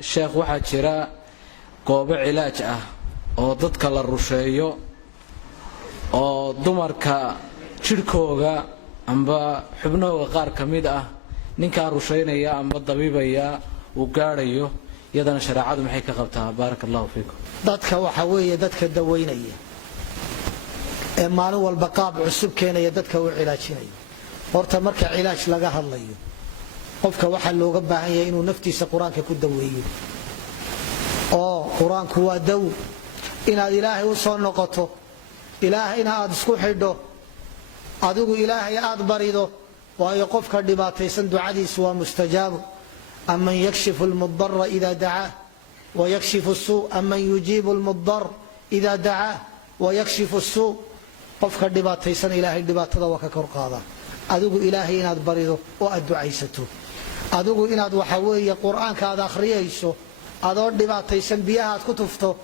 sheekh waxaa jira goobo cilaaj ah oo dadka la rusheeyo oo dumarka jirkooga amba xubnahooga qaar ka mid ah ninka rusheynaya amba dabibaya uu gaarayo iyadana shariicadu maxay ka qabtaa barakallahu fiikum dadka waxa weeye dadka daweynaya ee maalin walba qaab cusub keenaya dadka uu cilaajinayo horta marka cilaaj laga hadlayo qofka waxa looga baahan yahay inuu naftiisa quraanka ku daweeyo oo quraanku waa daw inaad ilaahay u soo noqoto ilaahayna aad isku xidho adigu ilaahay aad barido waayo qofka dhibaataysan ducadiisu waa mustajaab amman yakshifu almudarra idha da'aa wa yakshifu as-suu amman yujibu almudarr idha da'aa wa yakshifu as-suu qofka dhibaataysan ilaahay dhibaatada waa ka kor qaada adigu ilaahay inaad barido oo aad ducaysato adigu inaad waxa weeye quraanka aad akhriyayso adoo dhibaataysan biyaha aad ku tufto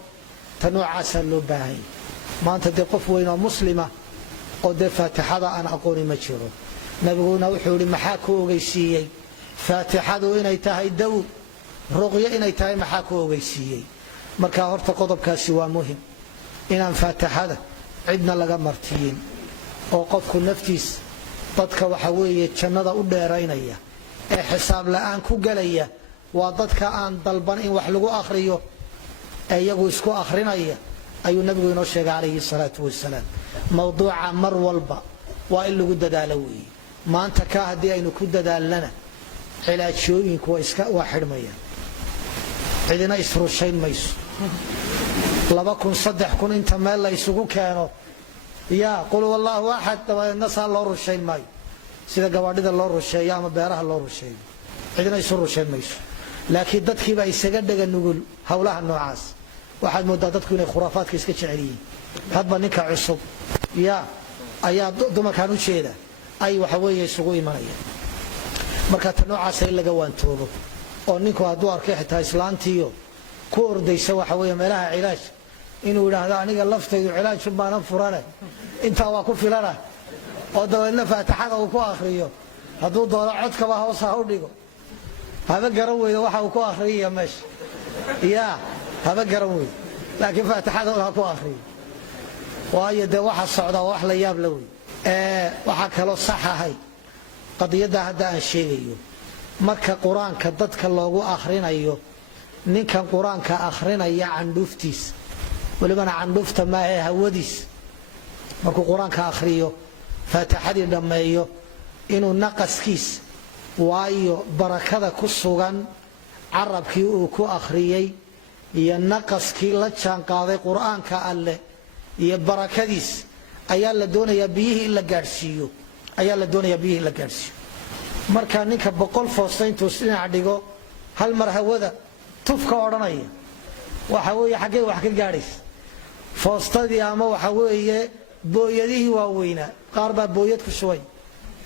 tan noocaas loo baahay maanta de qof weyn oo muslima oo de faatixada aan aqooni ma jiro nabiguna wuxuu yiri maxaa ku ogeysiiyay faatixadu inay tahay daw ruqya inay tahay maxaa ku ogeysiiyay marka horta qodobkaasi waa muhiim inaan faatixada cidna laga martiin oo qofku naftiis dadka waxa weeye jannada u dheeraynaya ee xisaab la'aan ku galaya waa dadka aan dalban in wax lagu akhriyo ayagu isku akhrinaya ayuu nabigu inoo sheegay calayhi salaatu wasalaam mawduuca mar walba waa in lagu dadaalo weeye maanta ka haddii aynu ku dadaalnana cilaajooyinku waa xidhmayaan cidina isrushayn mayso 2,000-3,000 inta meel la isugu keeno yaa qul wallahu ahad dabadeedna saa loo rushayn maayo sida gawaadhida loo rusheeyo ama beeraha loo rusheeyo cidina isu rushayn mayso laakiin dadkii baa isaga dhaga nugul hawlaha noocaas waxaad moodaa dadku inay khuraafaadka iska jecel yihiin hadba ninka cusub yaa ayaa dumarkan u jeeda ay waxa weeye isugu imanayaan marka tan noocaas ay laga waantoobo oo ninku hadduu arkay xitaa islaantiyo ku ordaysa waxa weeye meelaha cilaaj inuu yiraahdo aniga laftaydu cilaaj baan furana inta waa ku filana oo daweedna faatixada uu ku akhriyo hadduu doono codkaba hoos ha u dhigo haba garan weydo waxa uu ku akhriyo meesha yaa haba garan weydo laakiin faatixada uu ku akhriyo waayo de waxa socda wax la yaab la wey waxa kale saxahay qadiyada hadda aan sheegayo marka quraanka dadka loogu akhrinayo ninkan quraanka akhrinaya canduftiis walibana candufta ma ay hawadiis markuu quraanka akhriyo faatixadii dhameeyo inuu naqaskiis waayo barakada ku sugan carabkii uu ku akhriyay iyo naqaskii la jaan qaaday quraanka alle iyo barakadiis ayaa la doonayaa biyihii la gaarsiiyo marka ninka 100 foosta intuu dhinac dhigo hal mar hawada tufka odhanaya waxa weeye xagee wax ka gaadhays foostadii ama waxa weeye booyadihii waaweynaa qaar baa booyad ku shubay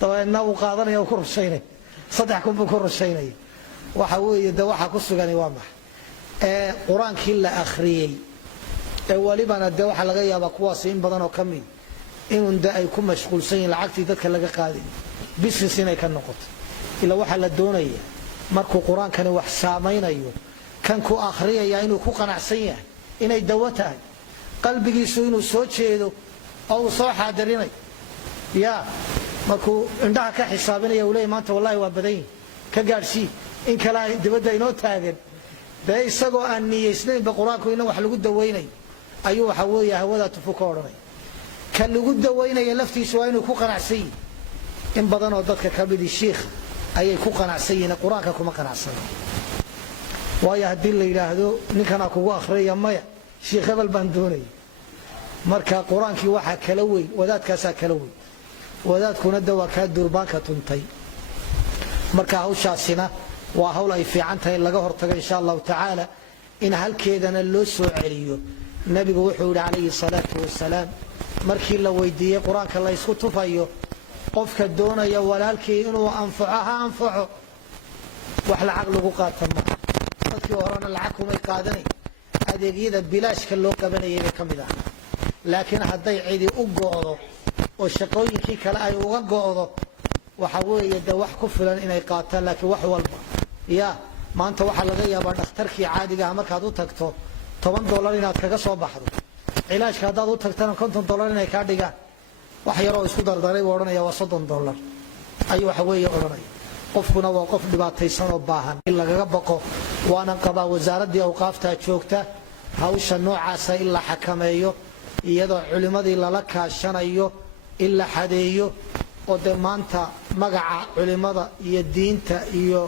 dabeedna uu qaadanaya ku rushaynay 3 kun ku rushaynay waxa weeye da waxa ku sugan waa maxay quraankii la akhriyay walibana de waxa laga yaabaa kuwaas in badan oo kamid inuu ay ku mashquulsan yihiin lacagtii dadka laga qaaday business inay ka noqoto ila waxa la doonaya markuu quraankani wax saameynayo kan ku akhriyaya inuu ku qanacsan yahay inay dawo tahay qalbigiisu inuu soo jeedo oo soo xaadirinayo yaa markuu indhaha ka xisaabinaya uu leeyahay maanta wallahi waa badan ka gaarsii in kala dibadda inoo taagan de isagoo aan niyeysnayn quraanku inuu wax lagu daweynayo ayuu waxa weeye hawada tufuka odhanay kan lagu daweynayo laftiisu waa inuu ku qanacsan yahay in badan oo dadka ka mid sheekh ayay ku qanacsan yihiin quraanka kuma qanacsan waayo haddii la yiraahdo ninkana kugu akhriya maya sheekh hebel baan doonay marka quraankii waxa kala weyn wadaadkaasa kala weyn wadaadkuna dawa ka durbaanka tuntay marka hawshaasina waa hawl ay fiican tahay laga hortago insha Allah ta'ala in halkeedana loo soo celiyo nabigu wuxuu yiri calayhi salaatu wasalaam markii la weydiiyay quraanka la isku tufayo qofka doonaya walaalkii inuu anfaco wax lacag lagu qaato ma dadkii horena lacag kuma qaadanay adeegyada bilaashka loo qabanayay kamid ah laakiin haday cidi u go'do oo shaqooyinkii kale ay uga go'do waxa weeye da wax ku filan inay qaataan laakiin wax walba yaa maanta waxaa laga yaabaa dhakhtarkii caadiga ah markaad u tagto $10 inaad kaga soo baxdo cilaajka haddaad u tagtana $50 inay kaa dhigaan wax yaroo isku dardaray buu odhanaya waa $30 ayuu waxa weeye odhanaya qofkuna waa qof dhibaataysan oo baahan in lagaga baqo waana qabaa wasaaraddii awqaafta joogta hawsha noocaasa in la xakameeyo iyadoo culimadii lala kaashanayo in la xadeeyo oo de maanta magaca culimada iyo diinta iyo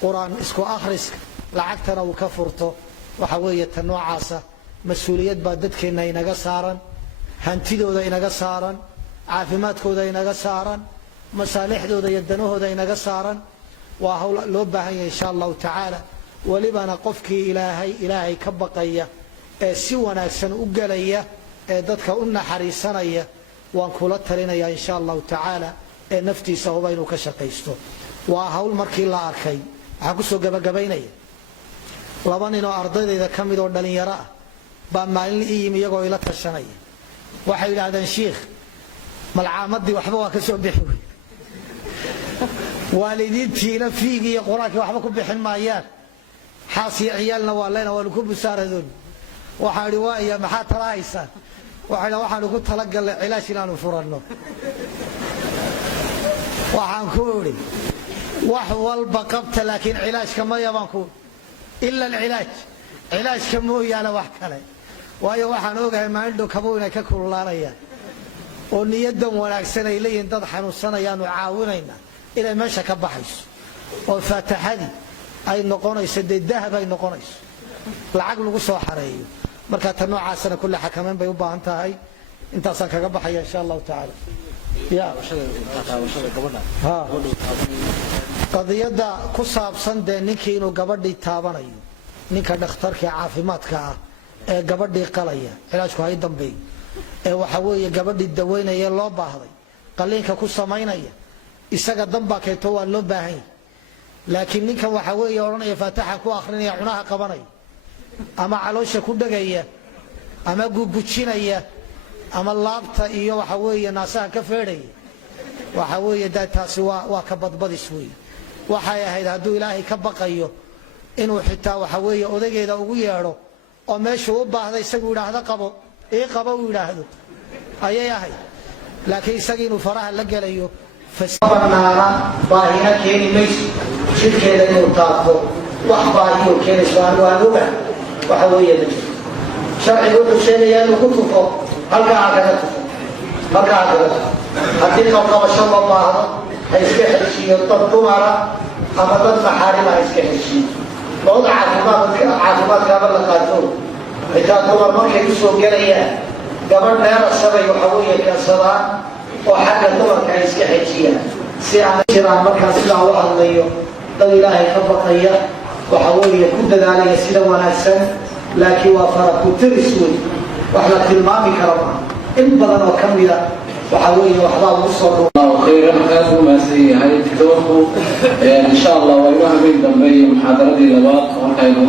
quraan isku akhriska lacagtana uu ka furto waxa weeye tan noocaasa mas'uuliyad baa dadkeena inaga saaran hantidooda inaga saaran caafimaadkooda inaga saaran masaalixdooda iyo danahooda inaga saaran waa hawl loo baahan yahay insha Allah ta'ala walibana qofkii ilaahay ka baqaya ee si wanaagsan u galaya ee dadka u naxariisanaya waan kula talinayaa insha Allah ta'ala ee naftiisa huba inuu ka shaqeysto waa hawl markii la arkay waxa ku soo gabagabaynaya laba nin oo ardaydeeda kamid oo dhalinyaro ah baa maalin iyagoo ila tashanaya waxay yiraahdeen sheekh malcaamadii waxba waa ka soo bixi waalidiintiina fiigi iyo quraanka waxba ku bixin maayaan xaasi ciyaalna waa leena waa ku busaaradoon waxa ay waaya maxaa talaaysan waxaan ugu talagalay cilaaj inaanu furanno waxaan ku uri wax walba qabta laakiin cilaajka ma yaban ku illa cilaajka mooyaane wax kale waayo waxaan ogahay ma indho kabo inay ka kululaanayaan oo niyadan wanaagsan ay leeyihiin dad xanuunsanayaan oo caawinayna inay meesha ka baxayso oo faataxadi ay noqonayso dahab ay noqonayso lacag lagu soo xareeyo marka tan noocaasna kulli xakameyn bay u baahan tahay intaasaan kaga baxaya insha Allah ta'ala ya qadiyada ku saabsan de ninkii inuu gabadhii taabanayo ninka dhakhtarka caafimaadka ah ee gabadhii qalaya cilaajku hay dambeey ee waxa weeye gabadhii daweynaya loo baahday qaliinka ku sameynaya isaga damba keeto waa loo baahan yahay laakiin ninkan waxa weeye oranaya faataxa ku akhrinaya cunaha qabanaya ama caloosha ku dhagaya ama gugujinaya ama laabta iyo waxa weeye naasaha ka feedhaya waxa weeye taasi waa ka badbadis weeye waxay ahayd hadduu ilaahay ka baqayo inuu xitaa waxa weeye odageeda ugu yeedho oo meesha u baahday isagu yiraahdo qabo uu yiraahdo ayay ahayd laakiin isaga inuu faraha la galayo fasabanaana baahina keeni mayso shirkeeda inuu taabto wax baahiyo keenayso waan ogahay waxa weeye sharcigu wuxuu sheegayaa inuu ku tufo halkaa kaga tufo haddii qabasho loo baahdo ha iska xeshiiyo dad dumara ama dad maxaarima ha iska xeshiiyo looda caafimaadkaaba la qaato xitaa dumar markay u soo gelayaan gabadh neerasabay waxa weeye keensadaan oo xagga dumarka ay iska xejiyaan si aan jiraan markaa sidaa u hadlayo dad ilaahay ka baqaya waxa weeye ku dadaalaya sida wanaagsan laakiin waa faraku-tiris wey wax la tilmaami karo maaha in badan oo ka mida waxa weeye waxbaa lagu soo dhuumaa khayran aad u mahadsan yahay dictoorku insha allah waa inoo habeen dambe iyo muxaadaradii labaad markaynu